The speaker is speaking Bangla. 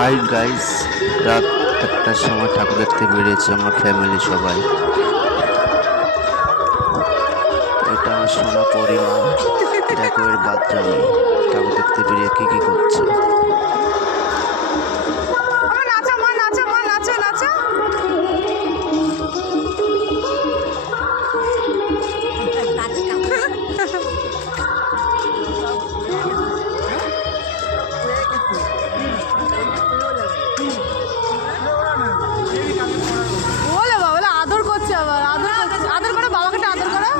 হাই গাইস, রাত 1টার সময় ঠাকুর দেখতে বেরিয়েছি আমার ফ্যামিলি সবাই। এটা আমার সোনা পরিমা, দেখো এর বাচ্চা মেয়ে ঠাকুর দেখতে বেরিয়ে কি করছে। নাচো মা, নাচো মা, নাচো নাচো। বলে বাবা আদর করছে, আবার আদর করছে। আদর করো বাবাকে, আদর করো।